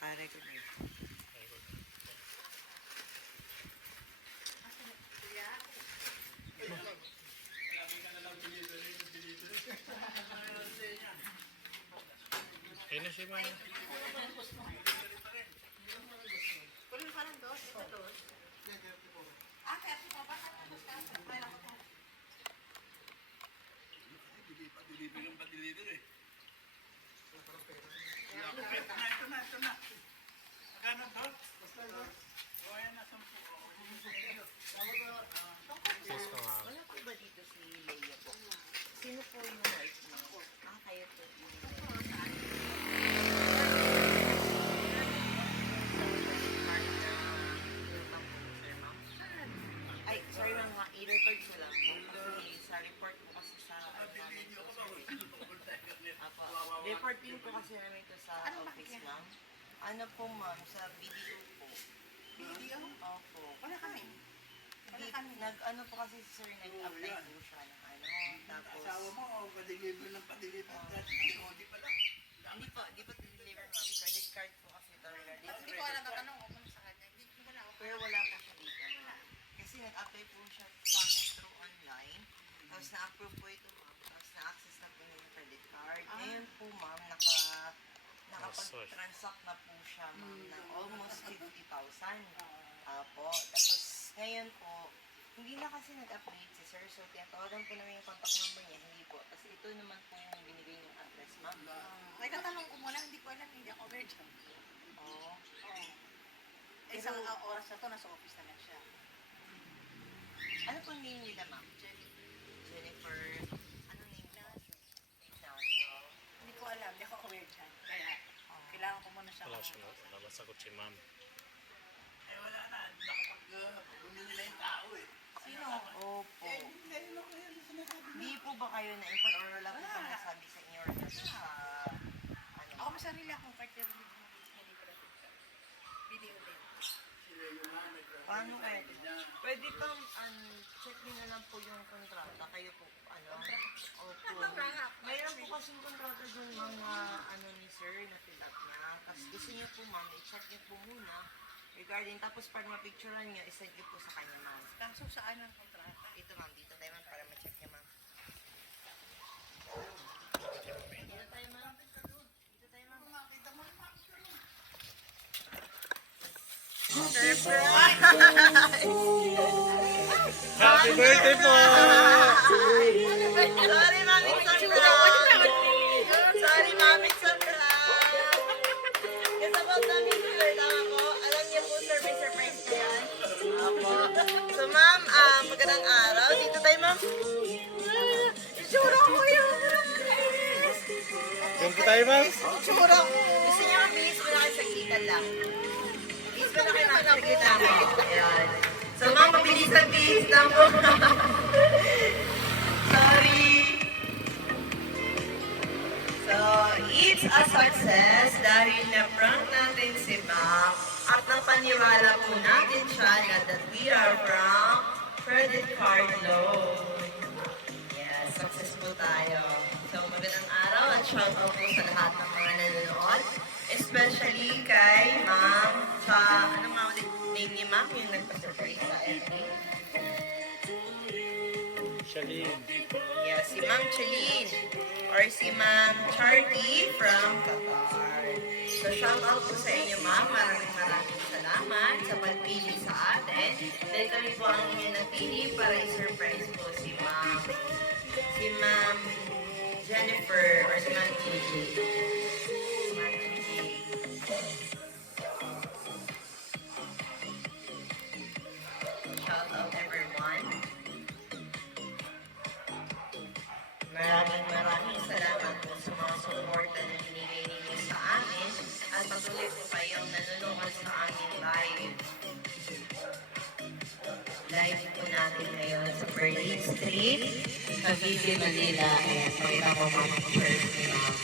Pare ko na. Ayun na siya man. Kunin pa ng dos, ito dos. Kaya po ba? Deliver eh. Ito na. Magkano to? O, ayan na, 10. Sis ko nga. Wala po ba dito si Leia po? Sino po yung wife mo? Kayo po. Ay, sorry ma'am, i-record ko lang po. Kasi sa report po kasi sa reporting po kasi namin ito sa office ma'am. Ano po ma'am, sa video po. Video? Opo. Wala kami. Nag-ano po kasi si sir, nag-apply po siya ng ano. Tapos, Asawa mo, o pa-deliver ng pa-deliver. O, di pala. hindi po deliver ma'am. Credit card po kasi talaga. Hindi ko alam tatanong ko kung sa kanya. Hindi ko wala ako. Pero wala po siya dito. Kasi nag-apply po siya sa amin through online. Tapos na-approve po ito ma'am. Tapos na-access na po yung credit card. Ngayon po ma'am, nakapag-transact na po siya ma'am ng almost 50,000. Apo. Tapos ngayon po, hindi na kasi nag-update si sir. So tinatawagan po namin yung contact number niya. Hindi po. Tapos ito naman po yung binigay niyong address ma'am. May katanong ko muna, hindi ko alam, hindi ako virgin. Oo. Isang oras na to, nasa office na lang siya. Ano po name nila ma'am? Jennifer. Anong name niya? Ignacio. Hindi ko alam, hindi ako virgin. Kaya, kailangan ko muna siya. Wala siya na. Labas ako si ma'am. Eh, wala na. Bumili na yung tao eh. Sino? Opo. Ngayon lang kayo sinasabi. Hindi po ba kayo na-inform or wala po ba nasabi sa inyo or sa ano? Ako may sarili akong cartel video din. Sila yung manager. Paano kaya? Pwede pang check nyo na lang po yung kontrata. Kayo po, ano? Opo. Mayroon po kasing kontrata dun ma'am na ano ni sir na fill up niya. Kasi gusto niyo po ma'am, i-check niyo po muna regarding, tapos pag mapicturean niyo, isend niyo po sa kanya ma'am. Kaso saan ang kontrata? Ito ma'am, dito tayo ma'am para ma-check niya ma'am. Dito tayo ma'am. Dito tayo ma'am. Happy birthday po! Sorry, Mami Sandra! Sorry, Mami Sandra! Kasabot namin si Sir lang ako. Alam niyo po, sir, may surprise na yan. Opo. So, ma'am, magandang araw. Dito tayo, ma'am. Itsura ko yun! Diyan po tayo ma'am. Itsura ko. Gusto niyo, ma'am, bihis mo na kayo saglitan lang. Bihis mo na kayo ng saglitan. Ayan. So, ma'am, mabilis na bihis lang po. Sorry. So, it's a success dahil na-prank natin si ma'am at napaniwala po natin siya na that we are from credit card loan. Yes, successful tayo. So, magandang araw at shout out po sa lahat ng mga nanonood. Especially kay ma'am sa, ano nga ulit name ni ma'am yung nagpa-surprise sa FB? Shalene. Yeah, si Ma'am Chalene or si Ma'am Chardy from Qatar. So, shout out po sa inyo, Ma'am. Maraming salamat sa pagpili sa atin. Dahil kami po ang inyo napili para i-surprise po si Ma'am. Si Ma'am Jennifer or si Ma'am Gigi. Ma'am Gigi. Shout out everyone. Maraming salamat po sa mga suporta na binigay ninyo sa amin at patuloy po kayong nanonood sa aming live. Live po natin ngayon sa Berlin Street, Cavite, Manila. Ayan, pakita ko mga pictures ni Ma'am.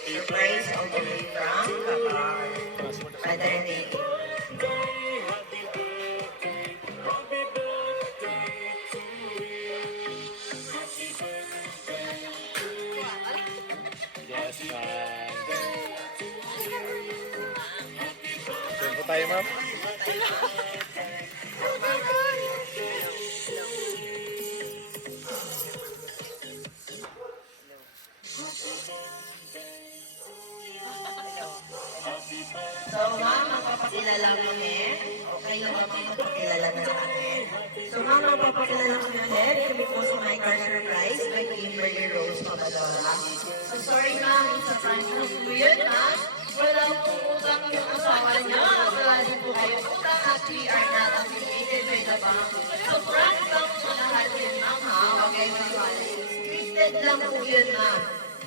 Surprise all the way from Qatar. Father Lady. ma'am. So, ma'am, magpapakilala kami. Okay na ba magpapakilala na namin? So, ma'am, magpapakilala kami ulit. Kami po sa My Car Surprise by Kimberly Rose Papadora. So, sorry ma'am, sa prank na po yun, ma'am. Wala pong utang yung asawa niya. Wala din po kayong utang at we are not affiliated with the bank. So, prank lang po lahat yun, ma'am, ha? Huwag kayo maniwala. Scripted lang po yun, ma'am.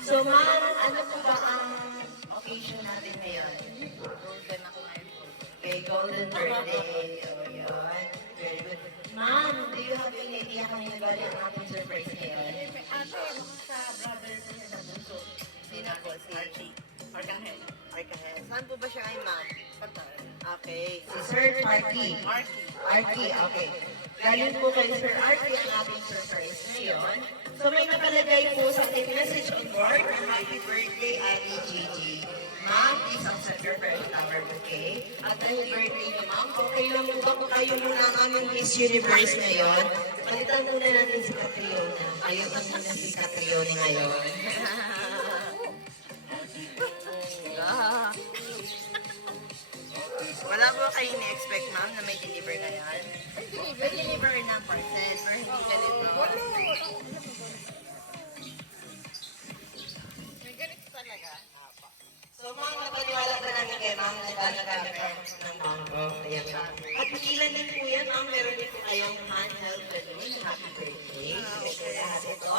So, ma'am, ano po ba ang occasion natin ngayon? Golden ako ngayon. Okay, golden birthday. Oh, yun. Very good. Ma'am, do you have any idea kung yung bali ang ating surprise ngayon? Ate, sa brother ko sa bunso. Sino po? Si Archie. Arcangel. Arcangel. Saan po ba siya ay ma'am? Pantal. Okay. Si Sir Archie. Archie. Archie, okay. Galing po kay Sir Archie ang ating surprise ngayon. So may nakalagay po sa ating message on board na happy birthday, Ate Gigi. Ma'am, please accept your fresh flower bouquet. At dahil birthday niyo, ma'am, okay lang po ba kung tayo muna ang aming Miss Universe ngayon? Palitan muna natin si Catriona. Kayo ang muna si Catriona ngayon. Wala po kayong na-expect, ma'am, na may deliver ngayon? May deliver na parcel, pero hindi ganito. May ganito talaga. So, mga kapaniwala pa namin kay ma'am na nagagamit ang ng mango. Ayan, ma'am. At ilan din po yan, ma'am. Meron din po kayong handheld balloon. Happy birthday. Ito lahat ito.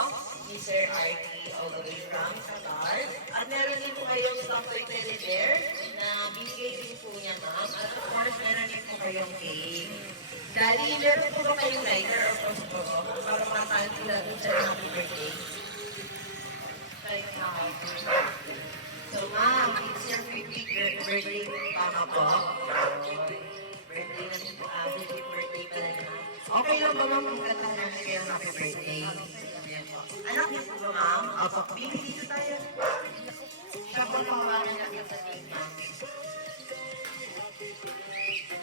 Ni Sir Artie all the way from Qatar. At meron din po kayong stuffed toy teddy bear na bigay din po niya, ma'am. At of course, meron din po kayong cake. Dali, meron po ba kayong lighter or posto para mataan po natin sa happy birthday? Right now. So, ma'am, it's your 50th birthday, tama po. Birthday na po, 50th birthday pala naman. Okay lang ba, ma'am, kung kantahan namin kayo ng happy birthday? Anak niyo po ba, ma'am? Opo, baby, dito tayo. Siya po nawawalan natin sa cake, ma'am.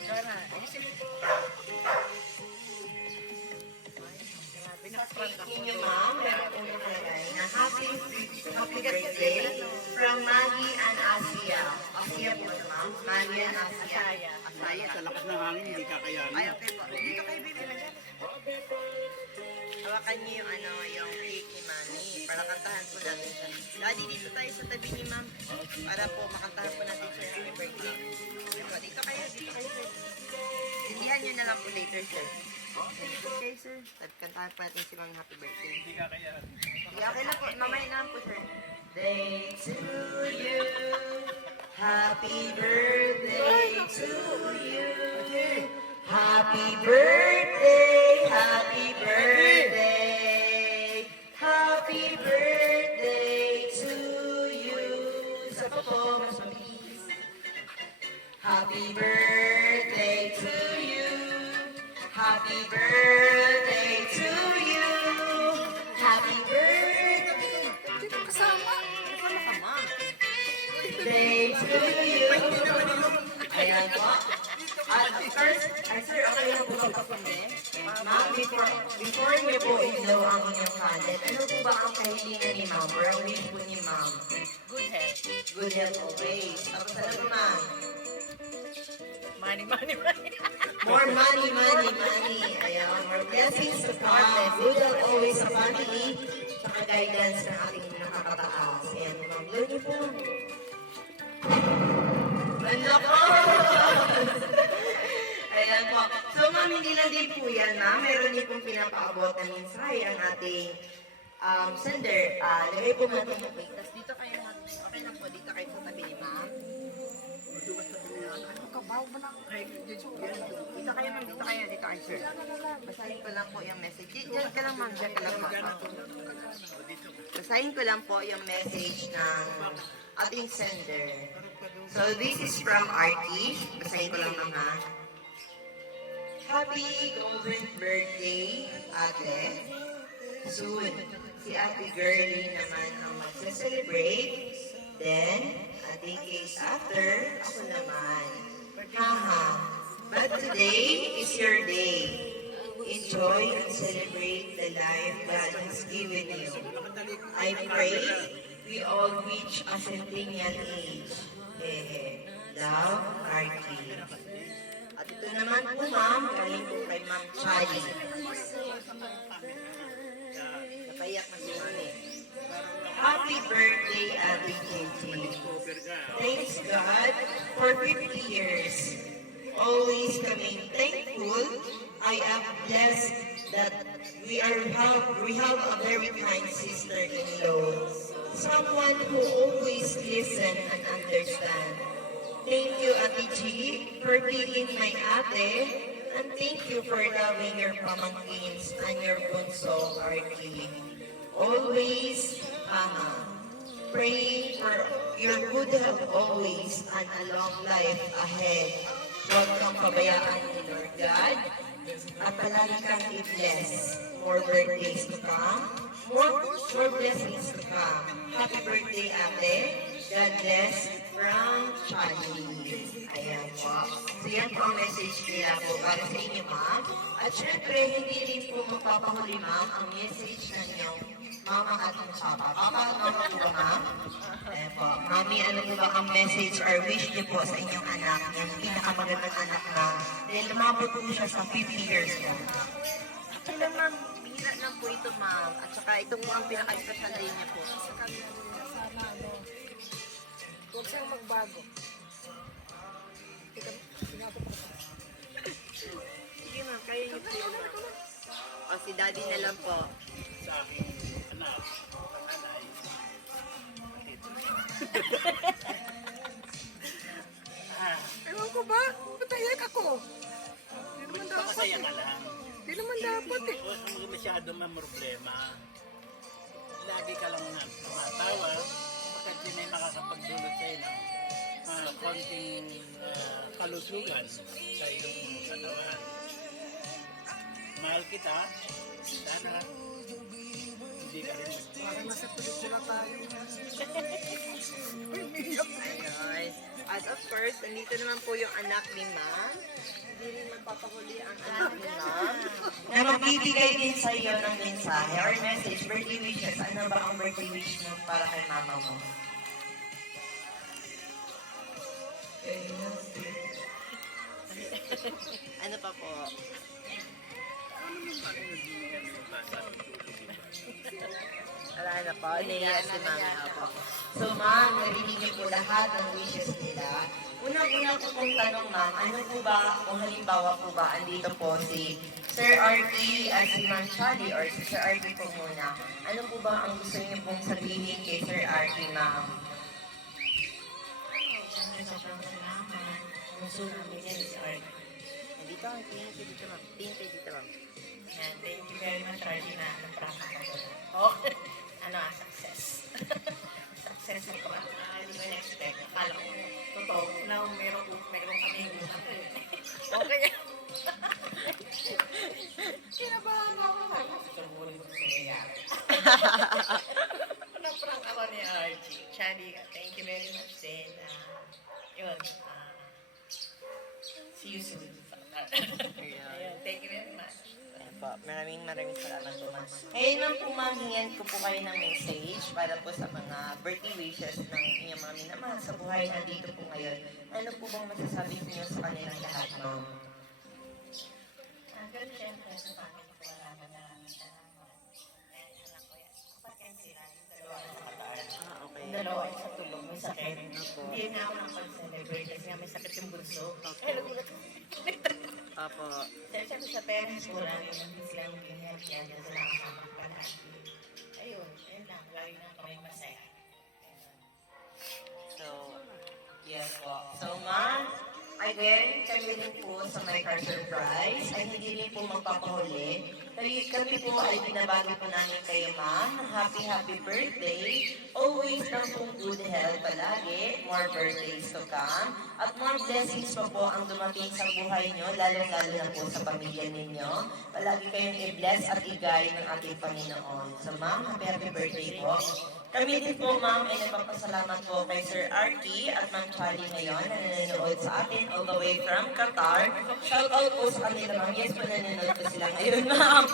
Dora, ayusin mo. Sa cake ninyo, ma'am, meron po nakalagay na happy birthday from Maggie and Asia. Asia po ba, ma'am? Maggie and Asia. Asaya. Sa lakas ng hangin, hindi kakayanin. Ay, okay po. Dito kayo, baby, na dyan. Hawakan niyo yung yung cake ni Mami para kantahan po natin siya. Daddy, dito tayo sa tabi ni Ma'am para po makantahan po natin siya happy birthday. Dito kayo, sir. Sindihan niyo na lang po later, sir. Okay, sir. Kantahan po natin si Ma'am happy birthday. Hindi kakayanin. Okay na po. Mamaya na po, sir. Day to you. Happy birthday to you. Happy birthday. Happy birthday. Happy birthday to you. Sa po, mas mabilis. Happy birthday to you. Happy birthday to you. Happy birthday. Kasama. Kasama ka, ma'am. Day to you. Ayan po. At first, sir, okay lang po kapapundin. Ma'am, before niyo po i-blow ang inyong candle, ano po ba ang kahilingan ni ma'am or ang wish po ni ma'am? Good health. Good health always. Tapos ano po, ma'am? Money, money, money. More money, money, money. Ayan, more blessings to come. Good health always sa family. Saka guidance ng ating nakakataas. Ayan, ma'am. Blow niyo po. Ano po? Ayan po. So, ma'am, hindi lang din po yan, ma'am. Meron din pong pinapaabot ng mensahe ang ating sender. Lagay po natin yung cake. Tapos dito kayo, okay na po, dito kayo sa tabi ni ma'am. Ano ka ba? Ba na? Dito kayo, ma'am. Dito kayo, dito kayo, sir. Basahin ko lang po yung message. Diyan ka lang, ma'am. Diyan ka lang, ma'am. Basahin ko lang po yung message ng ating sender. So, this is from Artie. Basahin ko lang, ma'am, ha. Happy golden birthday, ate. Soon, si Ate Girlie naman ang magse-celebrate. Then, a decade after, ako naman. Haha. But today is your day. Enjoy and celebrate the life God has given you. I pray we all reach a centennial age. Hehe. Love, Archie. At ito naman po ma'am, galing po kay Ma'am Chali. Napayak na si Mami. Happy birthday, Ate Gigi. Thanks God for 50 years. Always coming thankful. I am blessed that we have a very kind sister-in-law. Someone who always listen and understand. Thank you, Ate G, for being my ate, and thank you for loving your pamangkins and your bunso, Archie. Always, praying for your good health always and a long life ahead. Huwag kang pabayaan ni Lord God, at palagi kang i-bless. More birthdays to come, more blessings to come. Happy birthday, ate. God bless from Charlie. Ayan po. So yan po ang message nila po para sa inyo, ma'am. At syempre, hindi rin po magpapahuli, ma'am, ang message na inyong mama at ang papa. Papa at mama po ba, ma'am? Ayan po. Mami, ano po ba ang message or wish niyo po sa inyong anak? Yung pinakamagandang anak na dahil lumabot po siya sa 50 years old. Sila ma'am, bihira lang po ito ma'am. At saka ito po ang pinaka-special day niya po. Sa kanya, sana huwag siyang magbago. Sige ma'am, kaya niyo po yun ma'am. O si daddy na lang po. Sa aking anak, nanay. Ewan ko ba? Patayak ako. Hindi naman dapat Pakasaya eh. ka lang. Hindi naman dapat eh. Huwag kang masyado problema. Lagi ka lang tumatawa. Bakit yun ay makakapagdulot sa'yo ng konting kalusugan sa iyong katawan. Mahal kita. Sana hindi ka rin Parang nasa pelikula tayo. Ayun. At of course, nandito naman po yung anak ni Ma'am. Hindi rin magpapahuli ang anak ni Ma'am. Na magbibigay din sa iyo ng mensahe or message, birthday wishes. Ano ba ang birthday wish mo para kay mama mo? Ano pa po? Wala na po. Niya si Mami ako. So ma'am, narinig niyo po lahat ng wishes nila. Unang-unang ko pong tanong ma'am, ano po ba, kung halimbawa po ba, andito po si Sir Artie at si Ma'am Chali or si Sir Artie po muna. Ano po ba ang gusto niyo pong sabihin kay Sir Artie ma'am? Gusto namin yan, Sir Artie. Nandito ang tingin kayo dito, Ma'am. Tingin kayo dito, Ma'am. And thank you very much, Artie, na naprasa ka doon. Oh, ano, success. Success ako. Hindi ko na-expect. Akala ko, totoo, na meron kami yung Okay. kinabahan ako. Siguro ko sa nangyayari. Naprang ako ni Archie. Chani, thank you very much din. Yun. See you soon. Ayun, thank you very much. Ayan po. Maraming salamat po, Ma'am. Ngayon lang po ma'am, hingan ko po kayo ng message para po sa mga birthday wishes ng inyong mga minamahal sa buhay na dito po ngayon. Ano po bang masasabi niyo sa kanilang lahat, ma'am? Hanggang siyempre sa family ko, maraming salamat. And anak ko yan, kapatid sila, yung dalawa na nakataan. Okay. Yung dalawa ay sa tulog, may sakit. Hindi na ako nakapag-celebrate kasi nga may sakit yung bunso. Ay, nagulat ko. Apo. Siyempre sa parents ko lang, yung hindi sila maging healthy, yan sila kasama palagi. Ayun, ayun lang, lagi na kami masaya. So, Yes po. So ma'am, again, kami din po sa My Car Surprise ay hindi rin po magpapahuli. Kami po ay binabagi po namin kayo ma'am. Happy birthday. Always lang pong good health palagi. More birthdays to come. At more blessings pa po ang dumating sa buhay nyo, lalo-lalo na po sa pamilya ninyo. Palagi kayong i-bless at i-guide ng ating Panginoon. So ma'am, happy birthday po. Kami din po, ma'am, ay nagpapasalamat po kay Sir Arky at Ma'am Chali ngayon na nanonood sa atin all the way from Qatar. Shout out po sa kanila, ma'am. Yes po, nanonood po sila ngayon, ma'am.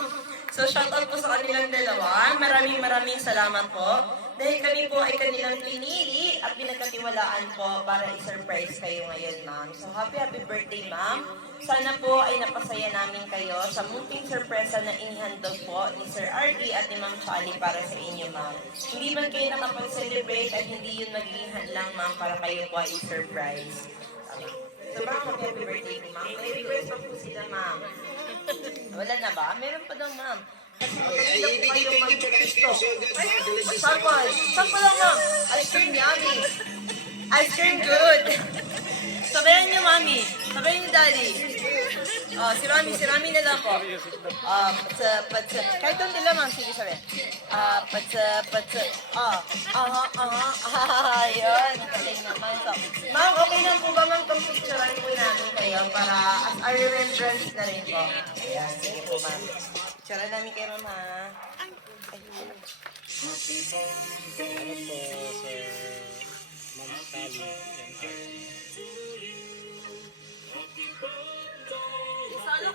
So, shout out po sa kanilang dalawa. Maraming salamat po. Dahil kami po ay kanilang pinili at pinagkatiwalaan po para i-surprise kayo ngayon, ma'am. So, happy birthday, ma'am. Sana po ay napasaya namin kayo sa munting sorpresa na inihandog po ni Sir Arky at ni Ma'am Chali para sa inyo, ma'am. Hindi man kayo nakapag-celebrate at hindi yun magiging hadlang, ma'am, para kayo po ay i-surprise. Tama. So, baka happy birthday ko, ma'am. May request pa po sila, ma'am. Wala na ba? Meron pa daw, ma'am. Kasi maganda po kayong mag-gusto. Sample. Sample lang, ma'am. Ice cream yummy. Ice cream good. Sabayan niyo, mami. Sabayan niyo, daddy. Si Rami na lang po. Patsa. Kahit doon nila, ma'am. Sige, sabi. Patsa. Ayun. Galing naman. So, ma'am, okay lang po ba, ma'am, kung picturean po namin kayo para as a remembrance na rin po. Ayan, sige po, ma'am. Picturean namin kayo, ma'am, ha? Ay, Salamat po sa Ma'am Sally and Archie.